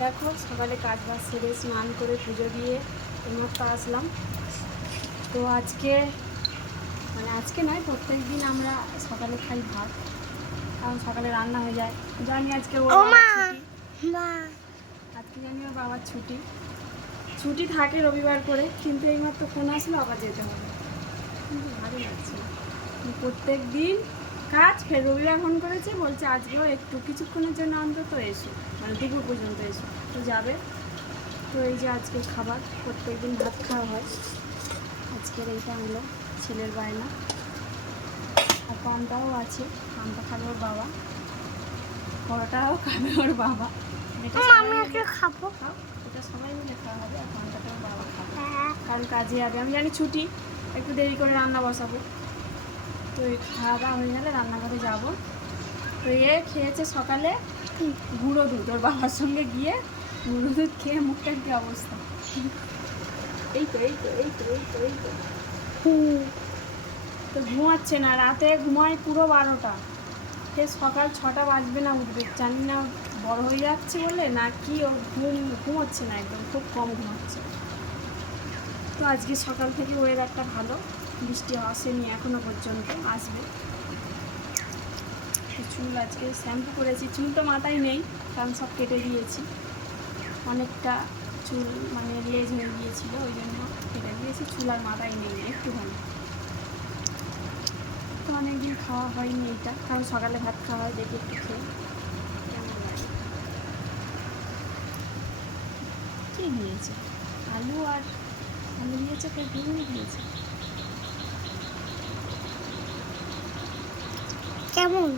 দেখো সকালে কাজ বাজ সেরে স্নান করে পুজো দিয়ে এইমাত্র আসলাম। তো আজকে নয়, প্রত্যেক দিন আমরা সকালে খাই ভাত, কারণ সকালে রান্না হয়ে যায়। জানি আজকে ওর বাবার ছুটি থাকে রবিবার করে, কিন্তু এইমাত্র ফোন আসলো আবার যেতে হবে। কিন্তু ভালো লাগছে না, প্রত্যেক দিন কাজ, ফের রবিবার ফোন করেছে, বলছে আজকেও একটু কিছুক্ষণের জন্য অন্তত এসো, মানে দুপুর পর্যন্ত এসো। তো যাবে। তো এই যে আজকে খাবার, প্রত্যেক দিন ভাত খাওয়া হয়, আজকের এইটা হলো ছেলের বায়না। আর পানটাও আছে, পানটা খাবে ওর বাবা, পরোটাও খাবে ওর বাবা। এটা খাবো, এটা সবাই মিলে খাওয়া হবে। আর পানটাটা ওর বাবা খাবে, কারণ কাজে যাবে। আমি জানি ছুটি, একটু দেরি করে রান্না বসাবো। তো এই খাওয়া দাওয়া হয়ে গেলে রান্নাঘরে যাবো। তো খেয়েছে সকালে গুঁড়ো দুধ, ওর বাবার সঙ্গে গিয়ে গুঁড়ো দুধ খেয়ে মুখটার কি অবস্থা। এই তো এই তো এই তো এই তো এই তো তো ঘুমাচ্ছে না, রাতে ঘুমায় পুরো 12টা, সে সকাল 6টা বাজবে না উঠবে। জানি না বড় হয়ে যাচ্ছে বলে না কি, ও ঘুমোচ্ছে না, একদম খুব কম ঘুমাচ্ছে। তো আজকে সকাল থেকে ওয়েদারটা ভালো, বৃষ্টি আসেনি এখনো পর্যন্ত, আসবে। চুল আজকে শ্যাম্পু করেছি, চুল তো মাথায় নেই, কারণ সব কেটে দিয়েছি। অনেকটা চুল মানে লেজ হয়ে গিয়েছিল, ওই জন্য কেটে দিয়েছি। চুল আর মাথায় নেই একটুখানি। তো অনেকদিন খাওয়া হয়নি এইটা, কারণ সকালে ভাত খাওয়া হয়, দেখে একটু খেয়ে কেমন লাগে। কী দিয়েছে? আলু দিয়েছে, ফের বেগুনি দিয়েছে। কেমন